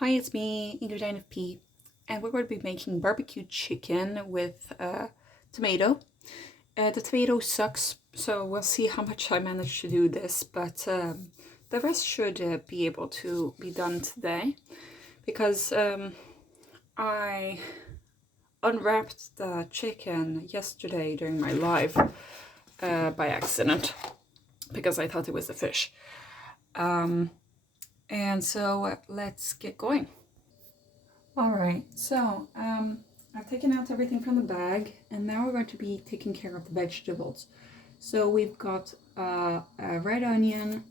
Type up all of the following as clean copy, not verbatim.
Hi, it's me, Ingrid P, and we're going to be making barbecue chicken with tomato. The tomato sucks, so we'll see how much I manage to do this, but the rest should be able to be done today, because I unwrapped the chicken yesterday during my live by accident, because I thought it was a fish. And so let's get going. All right, so I've taken out everything from the bag, and now we're going to be taking care of the vegetables. So we've got a red onion,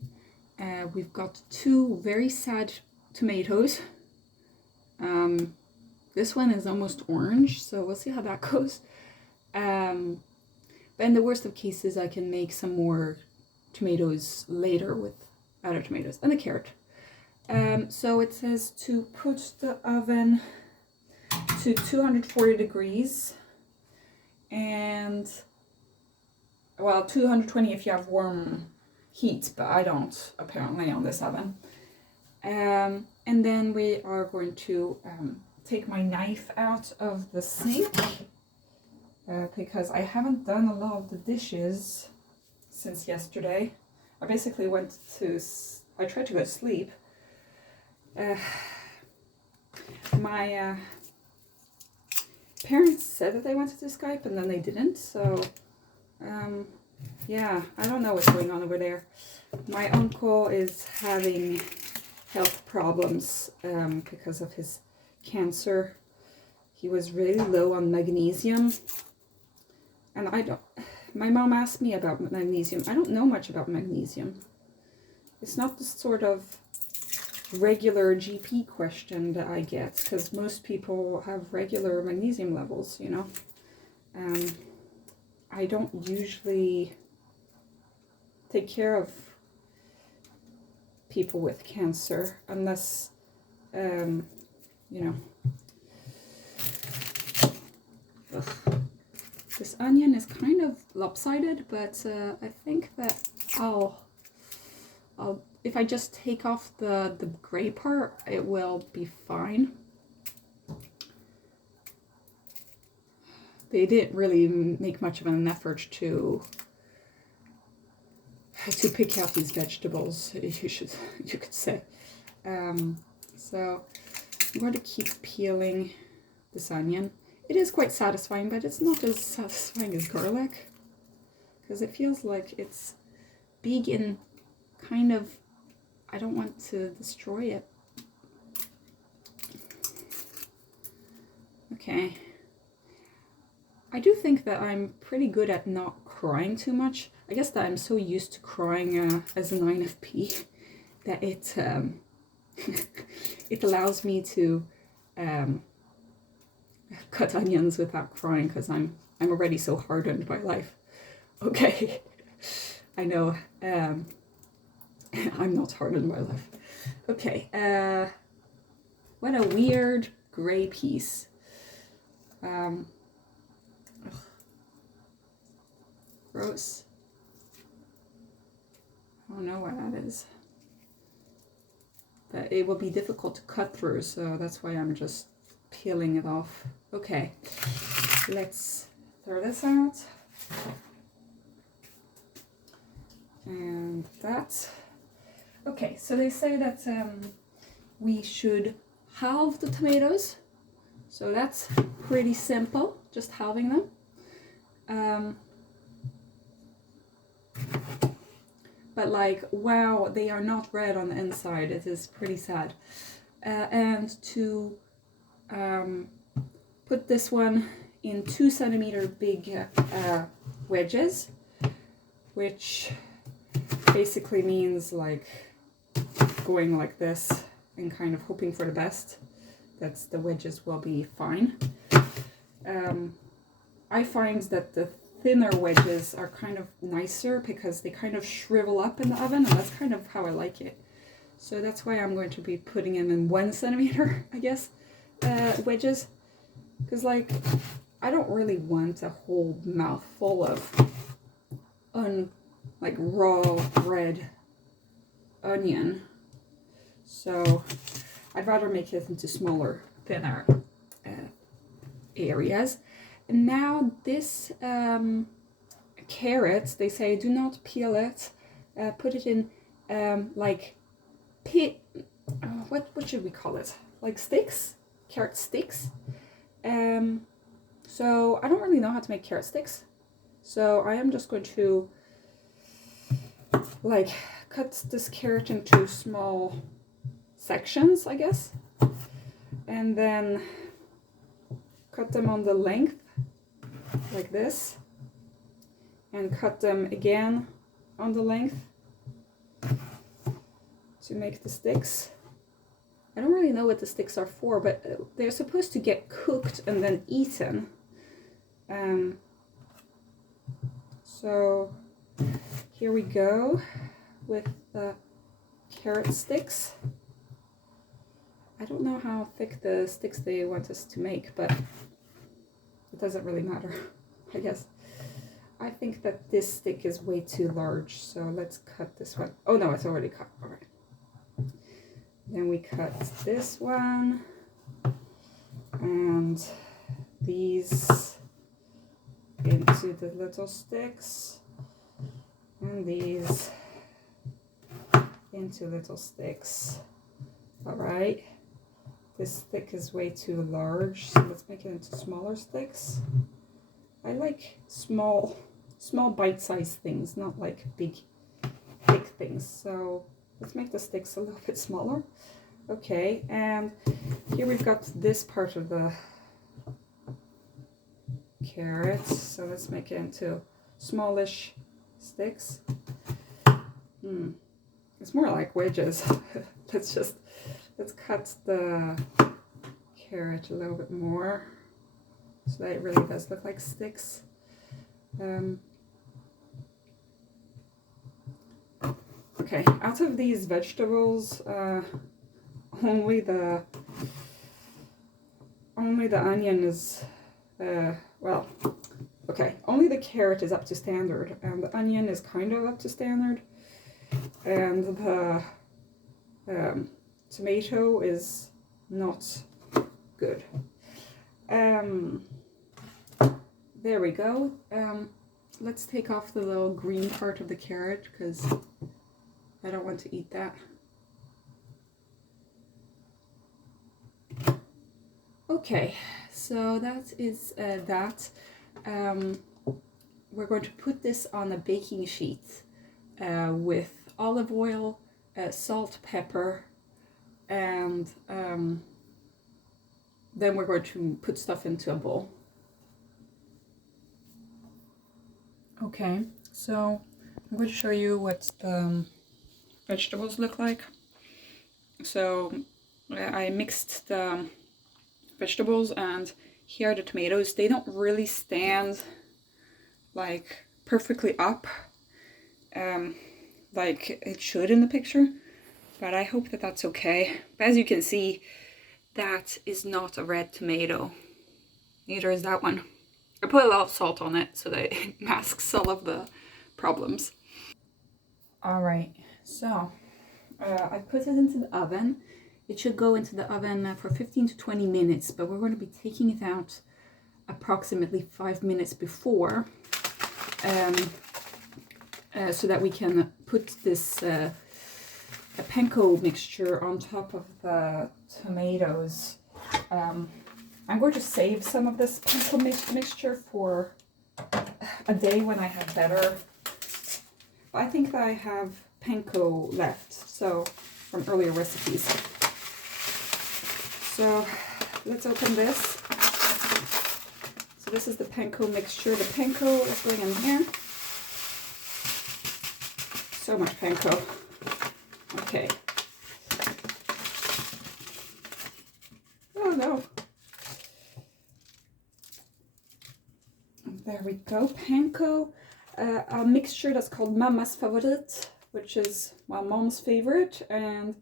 we've got two very sad tomatoes. This one is almost orange, so we'll see how that goes. But in the worst of cases, I can make some more tomatoes later with other tomatoes and the carrot. So it says to put the oven to 240 degrees and, well, 220 if you have warm heat, but I don't apparently on this oven. And then we are going to take my knife out of the sink because I haven't done a lot of the dishes since yesterday. I basically I tried to go to sleep. My parents said that they wanted to Skype and then they didn't, so yeah, I don't know what's going on over there. My uncle is having health problems because of his cancer. He was really low on magnesium, and my mom asked me about magnesium. I don't know much about magnesium. It's not the sort of regular GP question that I get, because most people have regular magnesium levels, you know. I don't usually take care of people with cancer unless, you know. Ugh. This onion is kind of lopsided, but I think that I'll if I just take off the gray part, it will be fine. They didn't really make much of an effort to pick out these vegetables, you could say. So I'm going to keep peeling this onion. It is quite satisfying, but it's not as satisfying as garlic, because it feels like it's big and kind of, I don't want to destroy it. Okay. I do think that I'm pretty good at not crying too much. I guess that I'm so used to crying as an INFP that it it allows me to cut onions without crying, because I'm already so hardened by life. Okay, I know. I'm not hardened by life. Okay, what a weird gray piece. Gross. I don't know what that is. But it will be difficult to cut through, so that's why I'm just peeling it off. Okay, let's throw this out. And that. Okay, so they say that we should halve the tomatoes. So that's pretty simple, just halving them. But like, wow, they are not red on the inside. It is pretty sad. And to put this one in 2 centimeter big wedges, which basically means like going like this and kind of hoping for the best. That's the wedges will be fine. I find that the thinner wedges are kind of nicer because they kind of shrivel up in the oven, and that's kind of how I like it. So that's why I'm going to be putting them in 1 centimeter, I guess, wedges. Because like, I don't really want a whole mouthful of raw red onion. So I'd rather make it into smaller, thinner areas. And now this carrot, they say do not peel it, put it in like what should we call it, like sticks, carrot sticks. So I don't really know how to make carrot sticks, so I am just going to like cut this carrot into small sections, I guess, and then cut them on the length like this, and cut them again on the length to make the sticks. I don't really know what the sticks are for, but they're supposed to get cooked and then eaten. So here we go with the carrot sticks. I don't know how thick the sticks they want us to make, but it doesn't really matter, I guess. I think that this stick is way too large, so let's cut this one. Oh no, it's already cut. All right. Then we cut this one and these into the little sticks, and these into little sticks. All right. This stick is way too large, so let's make it into smaller sticks. I like small bite-sized things, not like big, thick things. So let's make the sticks a little bit smaller. Okay, and here we've got this part of the carrots. So let's make it into smallish sticks. It's more like wedges. Let's cut the carrot a little bit more so that it really does look like sticks. Okay, out of these vegetables, only the onion is well, okay, only the carrot is up to standard, and the onion is kind of up to standard, and the tomato is not good. There we go. Let's take off the little green part of the carrot because I don't want to eat that. Okay, so that is that. We're going to put this on a baking sheet with olive oil, salt, pepper, and then we're going to put stuff into a bowl. Okay, so I'm going to show you what the vegetables look like. So I mixed the vegetables, and here are the tomatoes. They don't really stand like perfectly up like it should in the picture, but I hope that that's okay. But as you can see, that is not a red tomato. Neither is that one. I put a lot of salt on it so that it masks all of the problems. All right, so I put it into the oven. It should go into the oven for 15 to 20 minutes, but we're going to be taking it out approximately 5 minutes before, so that we can put this panko mixture on top of the tomatoes. I'm going to save some of this panko mixture for a day when I have better. I think that I have panko left, so from earlier recipes. So let's open this. So this is the panko mixture. The panko is going in here. So much panko. Okay. Oh no. There we go. Panko. A mixture that's called Mama's Favorit, which is, well, Mom's favorite, and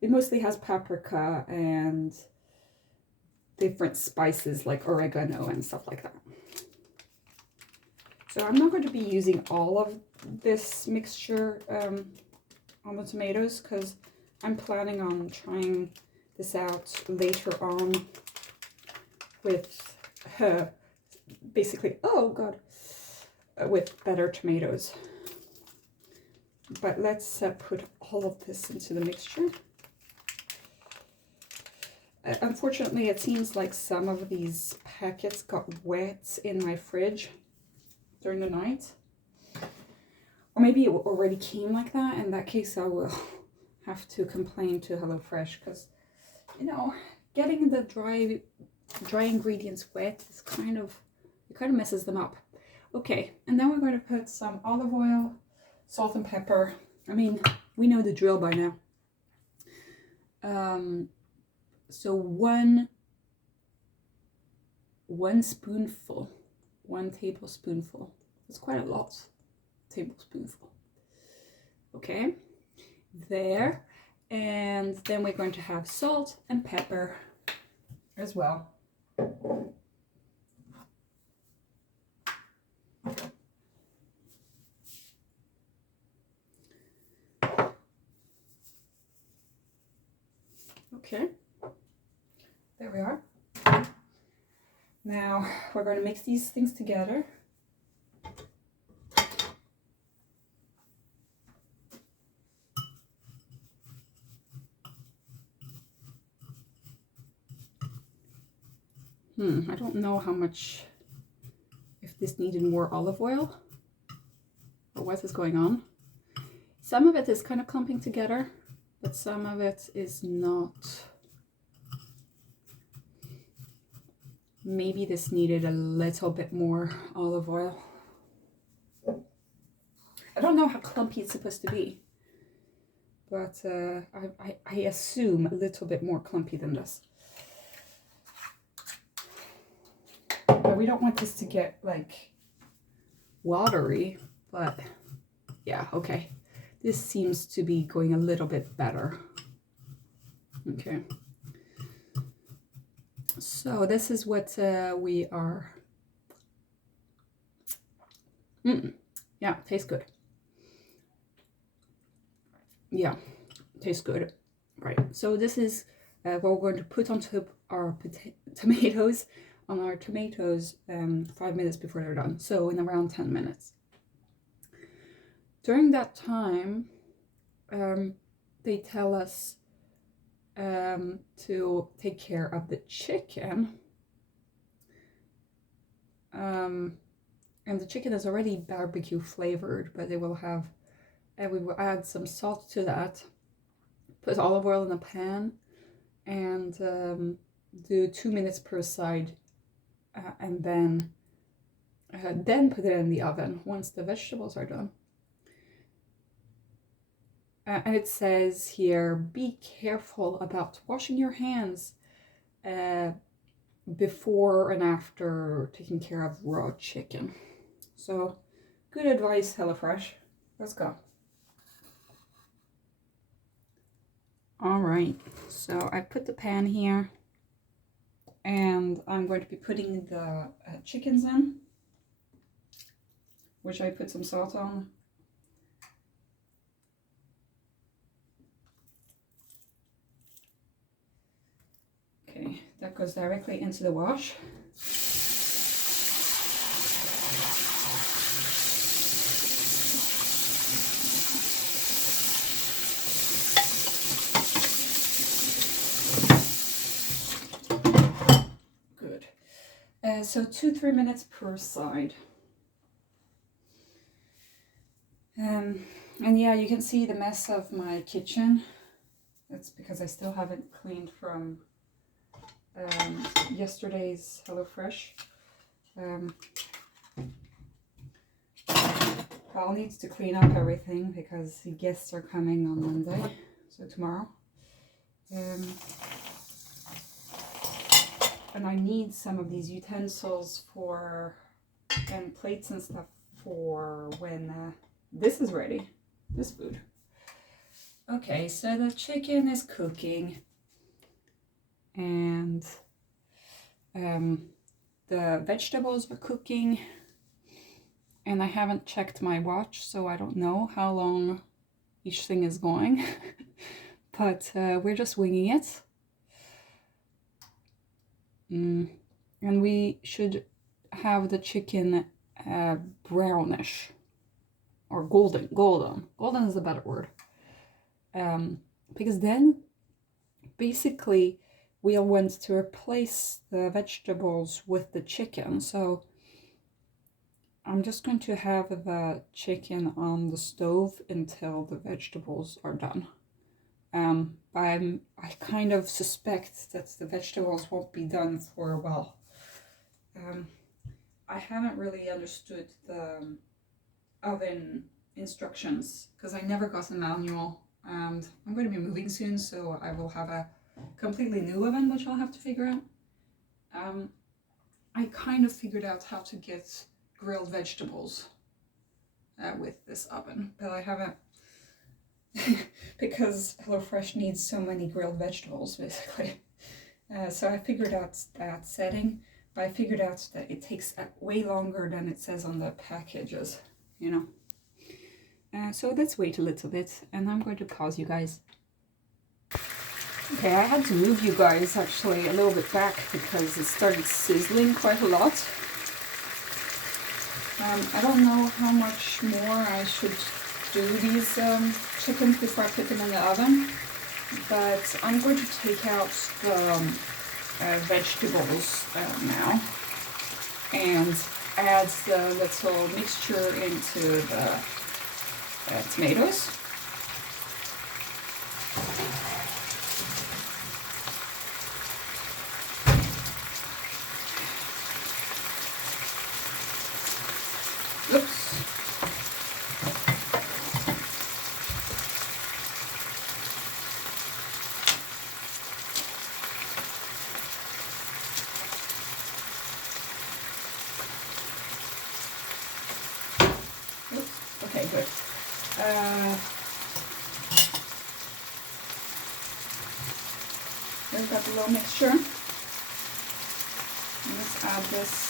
it mostly has paprika and different spices like oregano and stuff like that. So I'm not going to be using all of this mixture on the tomatoes because I'm planning on trying this out later on with basically, oh god, with better tomatoes. But let's put all of this into the mixture. Unfortunately, it seems like some of these packets got wet in my fridge during the night. Or maybe it already came like that. In that case, I will have to complain to HelloFresh, because, you know, getting the dry ingredients wet is it kind of messes them up. Okay, and then we're going to put some olive oil, salt and pepper. I mean, we know the drill by now. So one spoonful, 1 tablespoonful. That's quite a lot. Tablespoonful. Okay, there. And then we're going to have salt and pepper as well. Okay, there we are. Now we're going to mix these things together. I don't know how much, if this needed more olive oil or what is going on. Some of it is kind of clumping together, but some of it is not. Maybe this needed a little bit more olive oil. I don't know how clumpy it's supposed to be, but I assume a little bit more clumpy than this. But we don't want this to get like watery, but yeah, okay. This seems to be going a little bit better. Okay. So this is what we are. Yeah, tastes good. Yeah, tastes good. Right. So this is what we're going to put on top our tomatoes. On our tomatoes 5 minutes before they're done. So in around 10 minutes. During that time, they tell us to take care of the chicken. And the chicken is already barbecue flavored, but they will have, we will add some salt to that, put olive oil in a pan, and do 2 minutes per side, and then put it in the oven once the vegetables are done. And it says here, be careful about washing your hands before and after taking care of raw chicken. So, good advice, HelloFresh. Let's go. All right, so I put the pan here, and I'm going to be putting the chickens in, which I put some salt on. Okay, that goes directly into the wash. Good. So 2-3 minutes per side. And yeah, you can see the mess of my kitchen. That's because I still haven't cleaned from yesterday's HelloFresh. I'll need to clean up everything because the guests are coming on Monday, so tomorrow. And I need some of these utensils and plates and stuff for when this is ready, this food. Okay, so the chicken is cooking, and the vegetables are cooking, and I haven't checked my watch, so I don't know how long each thing is going, but we're just winging it. And we should have the chicken brownish or golden. Golden is a better word. Because then basically we want to replace the vegetables with the chicken. So I'm just going to have the chicken on the stove until the vegetables are done. I kind of suspect that the vegetables won't be done for a while. I haven't really understood the oven instructions because I never got a manual, and I'm going to be moving soon, so I will have a completely new oven which I'll have to figure out. I kind of figured out how to get grilled vegetables with this oven, but I haven't because HelloFresh needs so many grilled vegetables basically. So I figured out that setting, but I figured out that it takes way longer than it says on the packages, you know. So let's wait a little bit, and I'm going to pause you guys. Okay, I had to move you guys actually a little bit back because it started sizzling quite a lot. I don't know how much more I should do these chickens before I put them in the oven, but I'm going to take out the vegetables now and add the little mixture into the tomatoes. Oops. Okay, good. We've got the little mixture. Let's add this.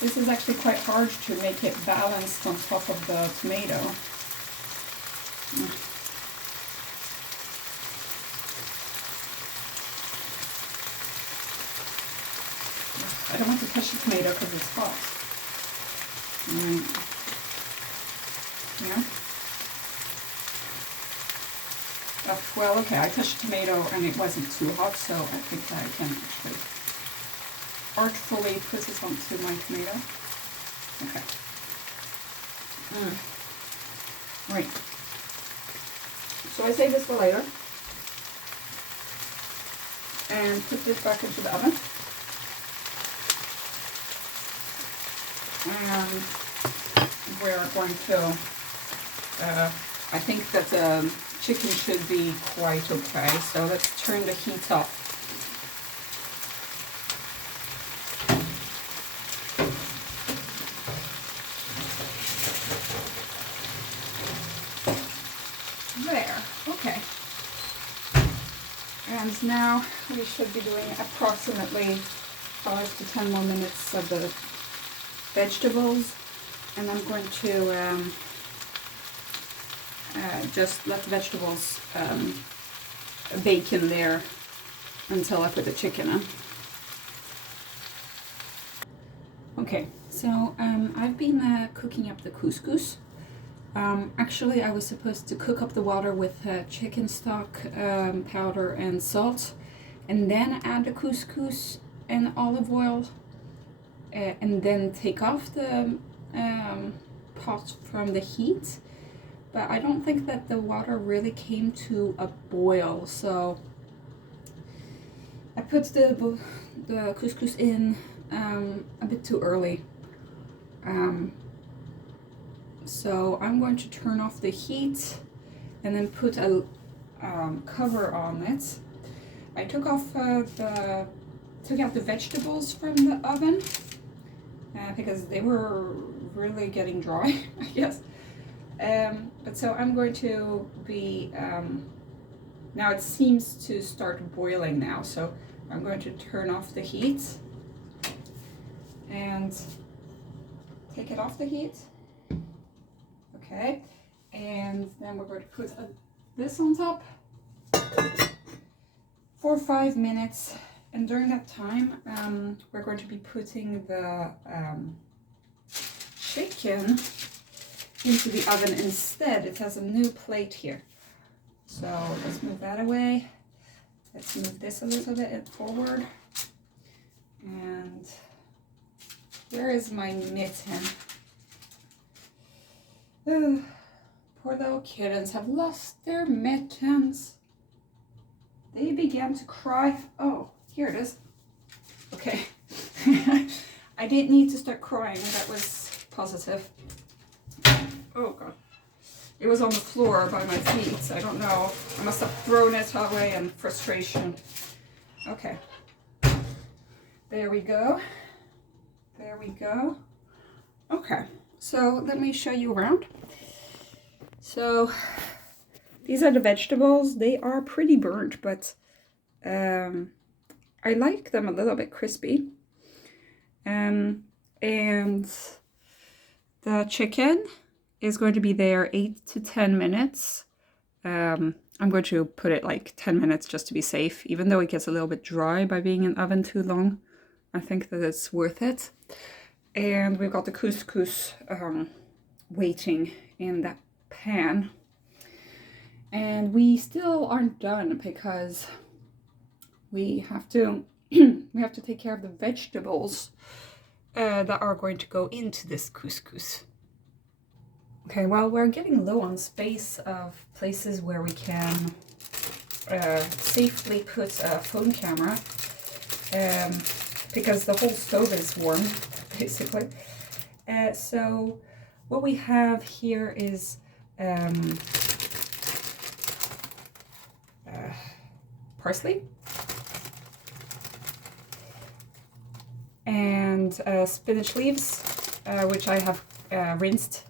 This is actually quite hard to make it balanced on top of the tomato. I don't want to touch the tomato because it's hot. Yeah. Oh, well, okay, I touched the tomato and it wasn't too hot, so I think that I can actually artfully put this onto my tomato. Okay. Right. So I save this for later. And put this back into the oven. And we're going to, I think that the chicken should be quite okay. So let's turn the heat up. There, okay. And now we should be doing approximately 5 to 10 more minutes of the vegetables, and I'm going to just let the vegetables bake in there until I put the chicken in. Okay, so I've been cooking up the couscous. Actually, I was supposed to cook up the water with chicken stock powder and salt, and then add the couscous and olive oil, and then take off the pot from the heat. But I don't think that the water really came to a boil, so I put the couscous in a bit too early. So I'm going to turn off the heat and then put a cover on it. I took out the vegetables from the oven because they were really getting dry, I guess. But so I'm going to be Now it seems to start boiling now, so I'm going to turn off the heat and take it off the heat. Okay, and then we're going to put this on top for 5 minutes. And during that time, we're going to be putting the chicken into the oven instead. It has a new plate here. So let's move that away. Let's move this a little bit forward. And where is my mitten? Oh, poor little kittens have lost their mittens. They began to cry. Oh, here it is. Okay. I didn't need to start crying. That was positive. Oh God. It was on the floor by my feet. I don't know. I must have thrown it away in frustration. Okay. There we go. There we go. Okay. So let me show you around. So these are the vegetables. They are pretty burnt, but I like them a little bit crispy. And the chicken is going to be there 8 to 10 minutes. I'm going to put it like 10 minutes just to be safe, even though it gets a little bit dry by being in oven too long. I think that it's worth it. And we've got the couscous waiting in that pan. And we still aren't done because we have to we have to take care of the vegetables that are going to go into this couscous. Okay, well, we're getting low on space of places where we can safely put a phone camera because the whole stove is warm, basically. So what we have here is parsley and spinach leaves, which I have rinsed.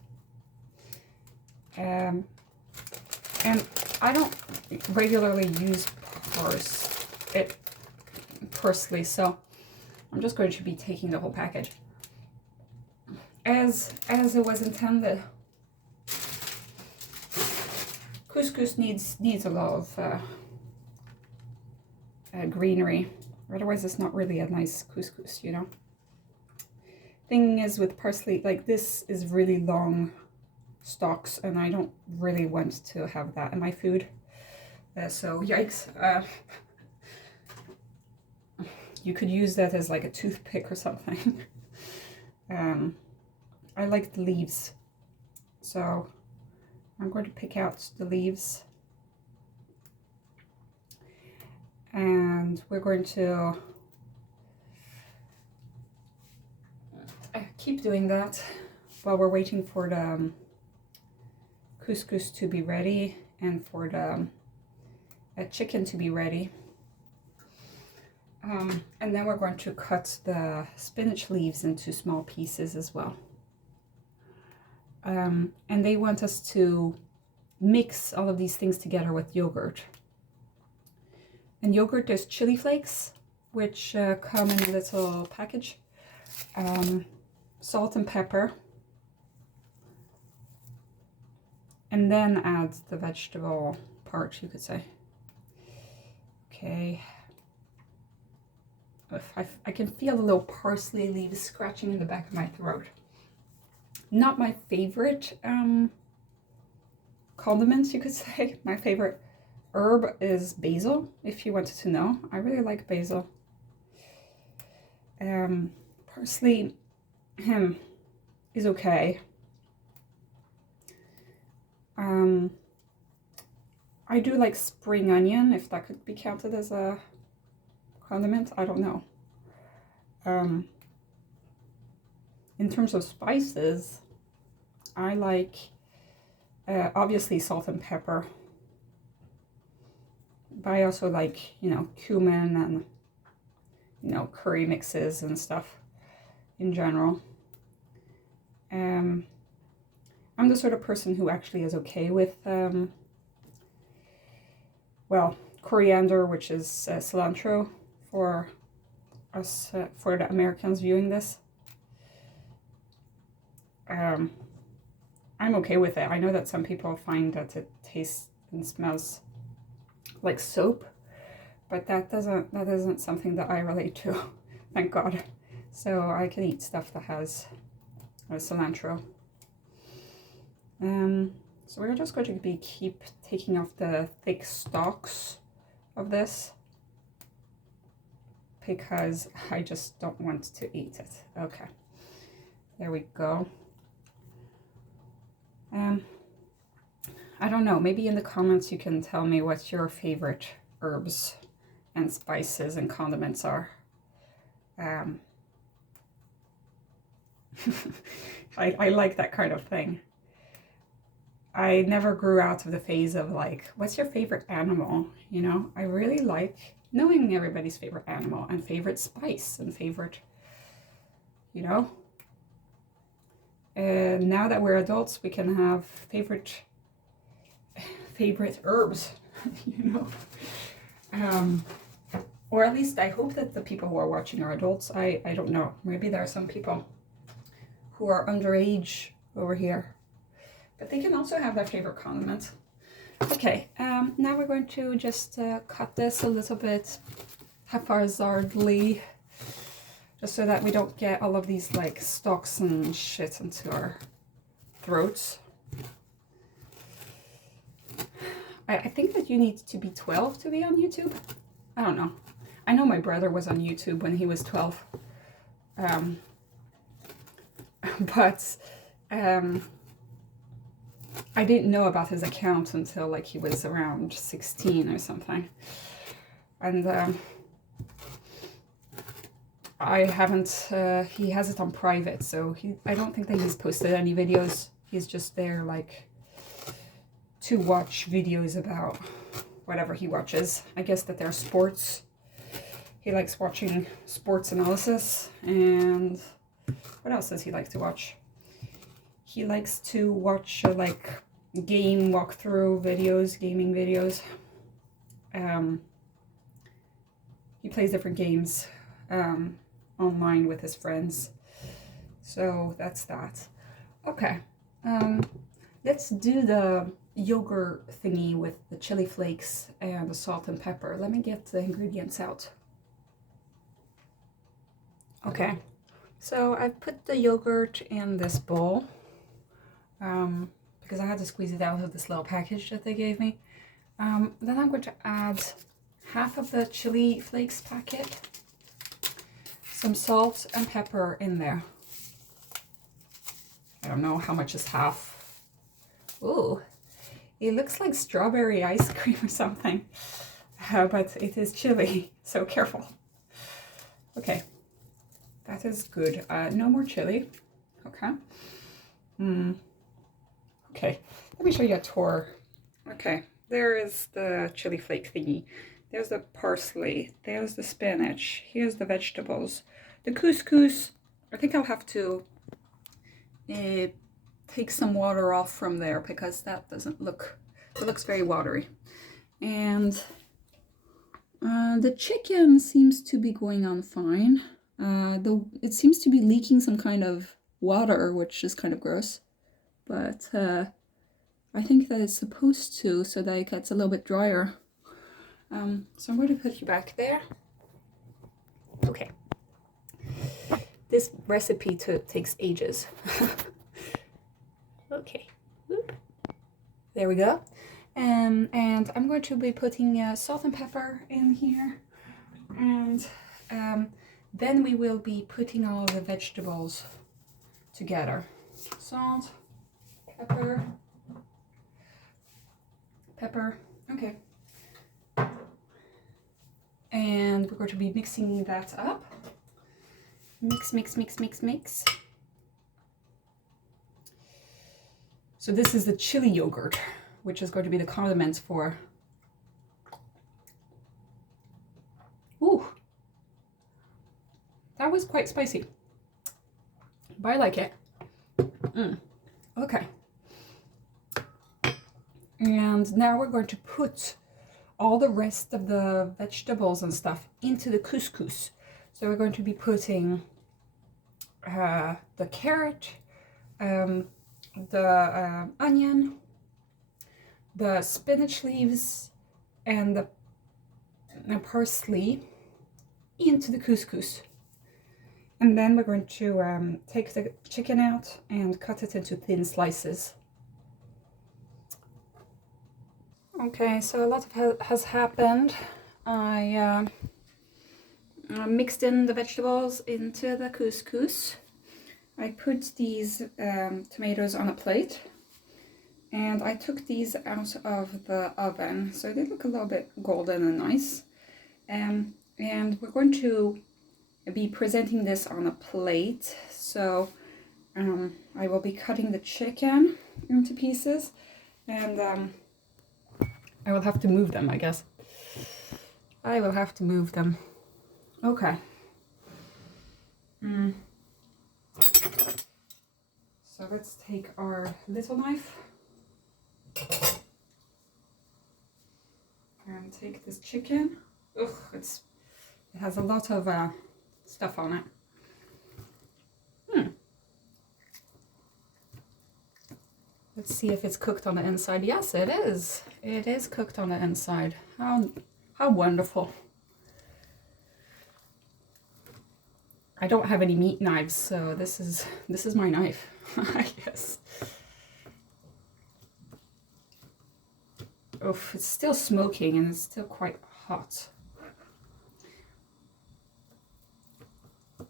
And I don't regularly use parsley, so I'm just going to be taking the whole package as it was intended. Couscous needs a lot of greenery, otherwise it's not really a nice couscous, you know. Thing is with parsley, like, this is really long stalks, and I don't really want to have that in my food. So yikes. You could use that as like a toothpick or something. I like the leaves, so I'm going to pick out the leaves, and we're going to keep doing that while we're waiting for the couscous to be ready and for the chicken to be ready. And then we're going to cut the spinach leaves into small pieces as well. And they want us to mix all of these things together with yogurt. And yogurt, there's chili flakes, which come in a little package. Salt and pepper. And then add the vegetable part, you could say. Okay. I can feel a little parsley leaves scratching in the back of my throat. Not my favorite condiments, you could say. My favorite herb is basil, if you wanted to know. I really like basil. Parsley is okay. I do like spring onion, if that could be counted as a condiment. I don't know. In terms of spices, I like obviously salt and pepper, but I also like, you know, cumin and, you know, curry mixes and stuff in general. I'm the sort of person who actually is okay with well, coriander, which is cilantro for us, for the Americans viewing this. I'm okay with it. I know that some people find that it tastes and smells like soap, but that isn't something that I relate to, thank God. So I can eat stuff that has cilantro. So we're just going to keep taking off the thick stalks of this because I just don't want to eat it. Okay, there we go. I don't know, maybe in the comments you can tell me what your favorite herbs and spices and condiments are. I like that kind of thing. I never grew out of the phase of like, what's your favorite animal? You know, I really like knowing everybody's favorite animal and favorite spice and favorite, you know. And now that we're adults, we can have favorite herbs, you know. Or at least I hope that the people who are watching are adults. I don't know. Maybe there are some people who are underage over here, but they can also have their favorite condiment. Okay, now we're going to just cut this a little bit haphazardly, just so that we don't get all of these like stalks and shit into our throats. I think that you need to be 12 to be on YouTube. I don't know. I know my brother was on YouTube when he was 12. But I didn't know about his account until like he was around 16 or something. And I haven't, he has it on private, so I don't think that he's posted any videos. He's just there like to watch videos about whatever he watches. I guess that they're sports. He likes watching sports analysis, and what else does he like to watch? He likes to watch like game walkthrough videos, gaming videos. He plays different games online with his friends. So that's that. Okay, let's do the yogurt thingy with the chili flakes and the salt and pepper. Let me get the ingredients out. Okay, so I've put the yogurt in this bowl because I had to squeeze it out of this little package that they gave me. Then I'm going to add half of the chili flakes packet, some salt and pepper in there. I don't know how much is half. Ooh, it looks like strawberry ice cream or something, but it is chili, so careful. Okay, that is good. No more chili. Okay. Okay, let me show you a tour. Okay, there is the chili flake thingy. There's the parsley. There's the spinach. Here's the vegetables. The couscous. I think I'll have to take some water off from there because that doesn't look, it looks very watery. And the chicken seems to be going on fine. It seems to be leaking some kind of water, which is kind of gross. But I think that it's supposed to, so that it gets a little bit drier. So I'm going to put you back there. Okay. This recipe takes ages. Okay. Whoop. There we go. And I'm going to be putting salt and pepper in here. And then we will be putting all the vegetables together. Salt, pepper, okay. And we're going to be mixing that up. Mix, mix, mix, mix, mix. So this is the chili yogurt, which is going to be the condiment for. Ooh, that was quite spicy, but I like it. Okay. And now we're going to put all the rest of the vegetables and stuff into the couscous. So we're going to be putting the carrot, the onion, the spinach leaves, and the parsley into the couscous. And then we're going to take the chicken out and cut it into thin slices. Okay, so a lot has happened. I mixed in the vegetables into the couscous. I put these tomatoes on a plate, and I took these out of the oven, so they look a little bit golden and nice. And we're going to be presenting this on a plate. So I will be cutting the chicken into pieces, and I will have to move them, I guess. I will have to move them. Okay. So let's take our little knife and take this chicken. Ugh, it has a lot of stuff on it. Let's see if it's cooked on the inside. Yes, it is. It is cooked on the inside. How wonderful. I don't have any meat knives, so this is my knife, I guess. Oof, it's still smoking and it's still quite hot.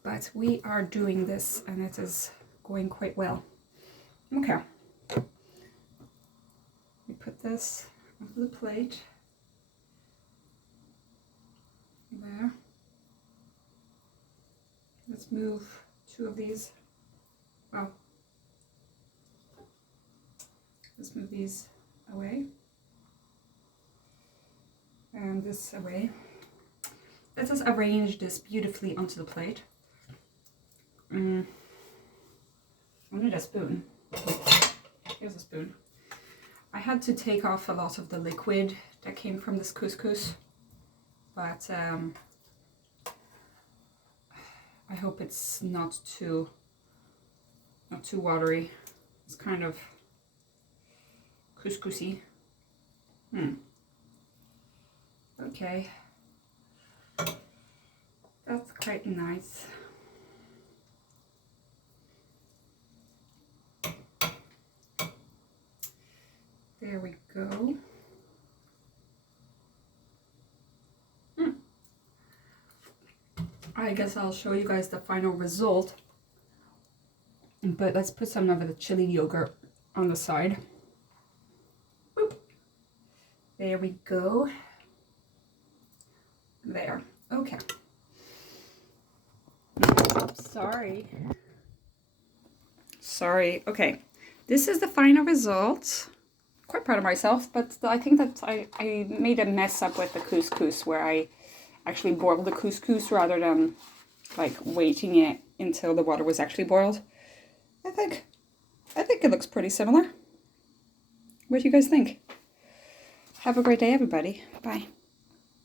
But we are doing this and it is going quite well. Okay. We put this on the plate. There. Let's move two of these. Wow. Let's move these away. And this away. Let us arrange this beautifully onto the plate. I need a spoon. Here's a spoon. I had to take off a lot of the liquid that came from this couscous, but I hope it's not too watery. It's kind of couscousy. Okay, that's quite nice. There we go. I guess I'll show you guys the final result. But let's put some of the chili yogurt on the side. Boop. There we go. There. Okay. Sorry. Okay. This is the final result. Quite proud of myself, but I think that I made a mess up with the couscous where I actually boiled the couscous rather than like waiting it until the water was actually boiled. I think it looks pretty similar. What do you guys think? Have a great day, everybody. Bye.